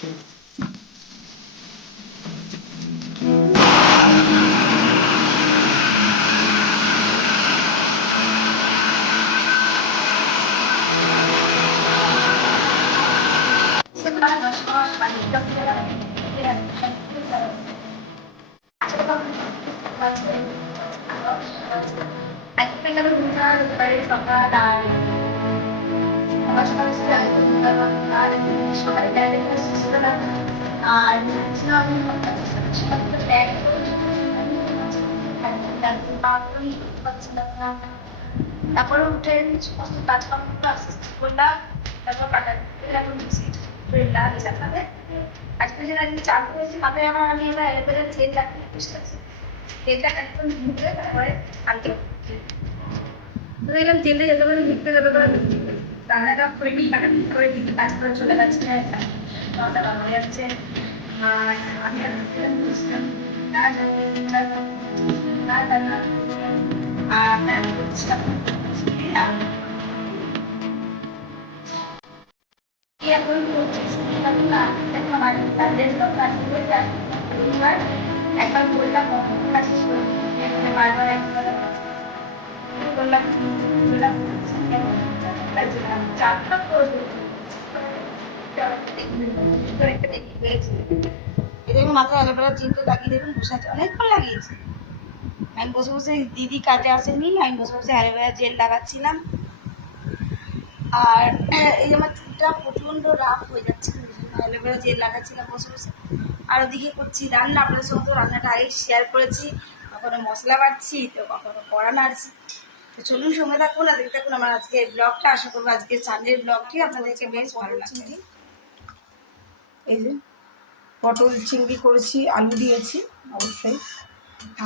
সকাল আর সকাল তারপরে উঠে সমস্ত কাজকর্ম আস্তে আস্তে করলাম। তারপর এখন ট্রেনটা আগে চালাবে। আজকে যেটা আজকে চালু হয়েছে তাতে আমার আমি এবার এলেভেলের তেল লাগিয়ে বসে আছি। তেলটা একদম ঢুকে তারপরে আনতে তো দেখলাম তেলটা যেতে পারে ঘুরতে যেতে পারে রান্নাটা করে নিই করে দিকে কাজ করে চলে যাচ্ছে। নটা বাজে যাচ্ছে আর আমি বুঝলাম একবার বললাম বারবার একবার বললাম চারটা দেখুন মাথায় অ্যালোভেরা চিনতে লাগিয়ে দেখুন বসে আছে, অনেকক্ষণ লাগিয়েছি। আমি বসে বসে দিদি কাজে আসেনি, আমি বসে বসে অ্যালোভেরা জেল লাগাচ্ছিলাম। আর এই যে আমার চুলটা প্রচণ্ড রাফ হয়ে যাচ্ছে, অ্যালোভেরা জেল লাগাচ্ছিলাম বসে বসে। আর ওদিকে করছি রান্না, আপনাদের সঙ্গে তো রান্নাটা আগেই শেয়ার করেছি। কখনো মশলা বাড়ছি তো কখনো কড়া নাড়ছি। তো চলুন সঙ্গে থাকুন আর দেখতে থাকুন আমার আজকের ব্লগটা। আশা করবো আজকের সানডের ব্লগটি আপনাদেরকে বেশ ভালো লাগছে। এই যে পটল চিংড়ি করেছি, আলু দিয়েছি অবশ্যই।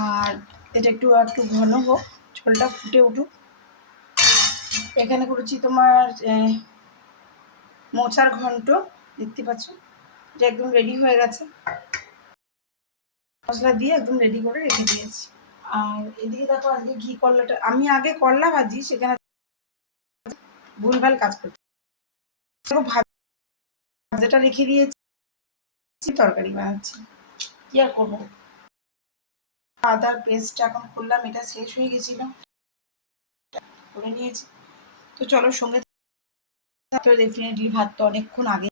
আর এটা একটু একটু ঘন হোক, ঝোলটা ফুটে উঠুক। এখানে করেছি তোমার মোচার ঘন্ট, দেখতে পাচ্ছ যে একদম রেডি হয়ে গেছে, মশলা দিয়ে একদম রেডি করে রেখে দিয়েছি। আর এদিকে দেখো আজকে ঘি করলাটা, আমি আগে করলা ভাজি, সেখানে ভুলভাল কাজ করছি। ভাজাটা রেখে দিয়েছি, তরকারি বানাচ্ছি, কি আর করবো। আদার পেস্টটা এখন করলাম, এটা শেষ হয়ে গেছিল, করে নিয়েছি। তো চলো সঙ্গে ডেফিনেটলি ভাত তো অনেকক্ষণ আগে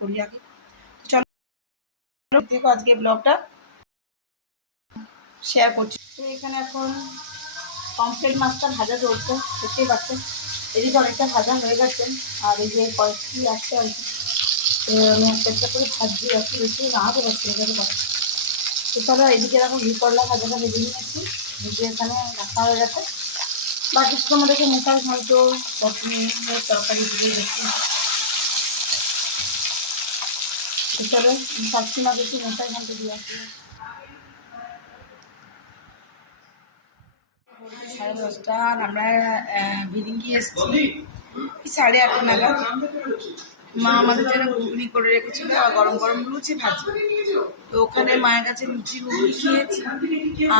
করি আগে। চলো দেখো আজকে ব্লগটা শেয়ার করছি। তো এখানে এখন পমফ্রেট মাছটা ভাজা চলছে, দেখতেই পাচ্ছেন। এদিকে অনেকটা ভাজা হয়ে গেছে আর এই যে কয়েকটি আসতে আর কি, তো আমি একটা করে ভাজি রাখি, বেশি না বেরোচ্ছে এটাকে কথা। তো চলো এদিকে এখন ঘি করলা ভাজাটা ভেজে নিয়েছি, ভেজে এখানে রাখা হয়ে গেছে। বাকি তো তোমাদেরকে মোটার ঘন্ট পটলের তরকারি দিয়ে দেখছি। তো চলো শাকটি মাছ একটু মোটার ঘন্ট দিয়ে আসি। 10:30 আর আমরা ভিড়িঙ্গি এসেছি 8:30 নাগাদ। মা আমাদের জন্য ঘুগনি করে রেখেছিল আর গরম গরম লুচি ভাজি। তো ওখানে মায়ের কাছে লুচি ঘুগনি খেয়েছি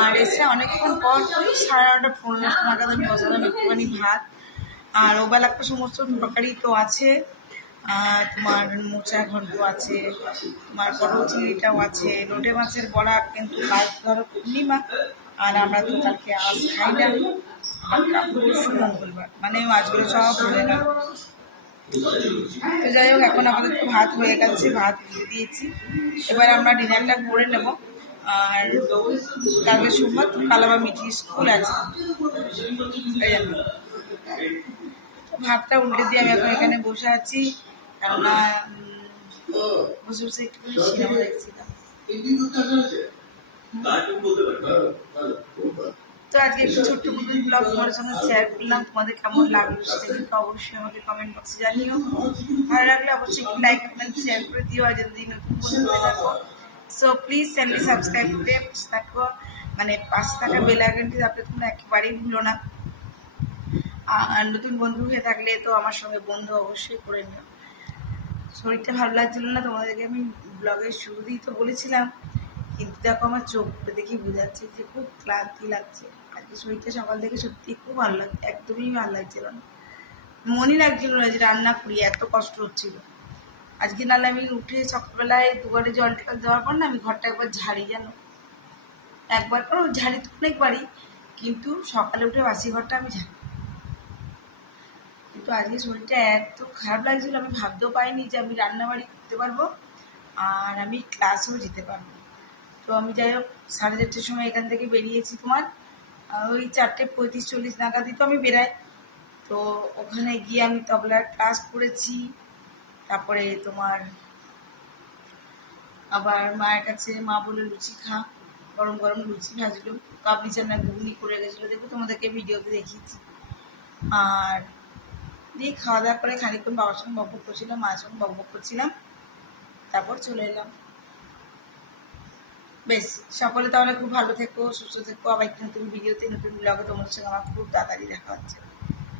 আর এসে অনেকক্ষণ পর 9:30-9:15 নাগাদ আমি বসালাম একটুখানি ভাত। আর ওবেলা একটা সমস্ত তরকারি তো আছে, তোমার মোচার ঘন্ট আছে, তোমার পটল চিংড়িটাও আছে, লোটে মাছের বড়া, কিন্তু কাল ধরো পূর্ণিমা আর আমরা তো কালকে আজ খাই না, মঙ্গলবার মানে মাছগুলো সব ধরে না। তো যাই হোক এখন আমাদের তো ভাত হয়ে গেছে, ভাত দিয়ে দিয়েছি, এবার আমরা ডিনারটা করে নেব। আর কালকে সোমবার তো কাল আবার মিঠির স্কুল আছে, ভাতটা উল্টে দিয়ে আমি এখন এখানে বসে আছি, কেননা বসে বসে একটুখানি সিনেমা দেখছিলাম। তো আজকে একটু ছোট্ট মতন ব্লগ তোমাদের সঙ্গে শেয়ার করলাম, তোমাদের কেমন লাগলো সেটা কিন্তু অবশ্যই আমাকে কমেন্ট বক্সে জানিও। ভালো লাগলে অবশ্যই একটু লাইক কমেন্ট শেয়ার করে দিও। আর যদি নতুন বন্ধু হয়ে থাকো সো প্লিজ চ্যানেলটি সাবস্ক্রাইব করে পাশে থাকো, মানে পাশে থাকা বেল আইকনটি আপনি তোমরা একেবারেই ভুলো না। আর নতুন বন্ধু হয়ে থাকলে তো আমার সঙ্গে বন্ধু অবশ্যই করে নিও। শরীরটা ভালো লাগছিল না, তোমাদেরকে আমি ব্লগের শুরুতেই তো বলেছিলাম, কিন্তু দেখো আমার চোখটা দেখে বোঝাচ্ছে যে খুব ক্লান্তি লাগছে। আজকে শরীরটা সকাল থেকে সত্যি খুব ভালো লাগছে, একদমই ভালো লাগছিল না, মনই লাগছিল না যে রান্না করি, এত কষ্ট হচ্ছিল। আজকে নাহলে আমি উঠে সকালবেলায় দুবারে জল টল দেওয়ার পর না আমি ঘরটা একবার ঝাড়ি, জানো, একবার করে ঝাড়ি তো অনেকবারই, কিন্তু সকালে উঠে বাসি ঘরটা আমি ঝাড়ি। কিন্তু আজকে শরীরটা এত খারাপ লাগছিল, আমি ভাবতেও পারিনি যে আমি রান্নাবাড়ি করতে পারবো আর আমি ক্লাসেও যেতে পারবো। তো আমি যাই হোক 4:30টার সময় এখান থেকে বেরিয়েছি, তোমার ওই 4:35-40 নাগাদই তো আমি বেরাই। তো ওখানে গিয়ে আমি তবলার ক্লাস করেছি, তারপরে তোমার আবার মায়ের কাছে মা বলে লুচি খা, গরম গরম লুচি ভাজলো, কাবলি চানার ঘুগনি করে গেছিলো, দেখো তোমাদেরকে ভিডিওতে দেখিয়েছি। আর দিয়ে খাওয়া দাওয়া করে খানিকক্ষণ বাবার সঙ্গে বকবক করছিলাম, মায়ের সঙ্গে বকবক করছিলাম, তারপর চলে এলাম। বেশ, সকলে তাহলে খুব ভালো থেকো, সুস্থ থেকো। আবার একটা নতুন ভিডিওতে নতুন ব্লগে তোমাদের সঙ্গে আমার খুব তাড়াতাড়ি দেখা হচ্ছে।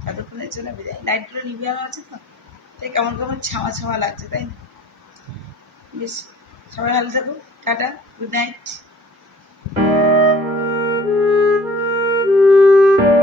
ততক্ষণের জন্য বিদায়। লাইটগুলো নিভে আনা আছে তো, তাই কেমন কেমন ছাওয়া ছাওয়া লাগছে, তাই না? বেশ, সবাই ভালো থাকো, টাটা, গুড নাইট।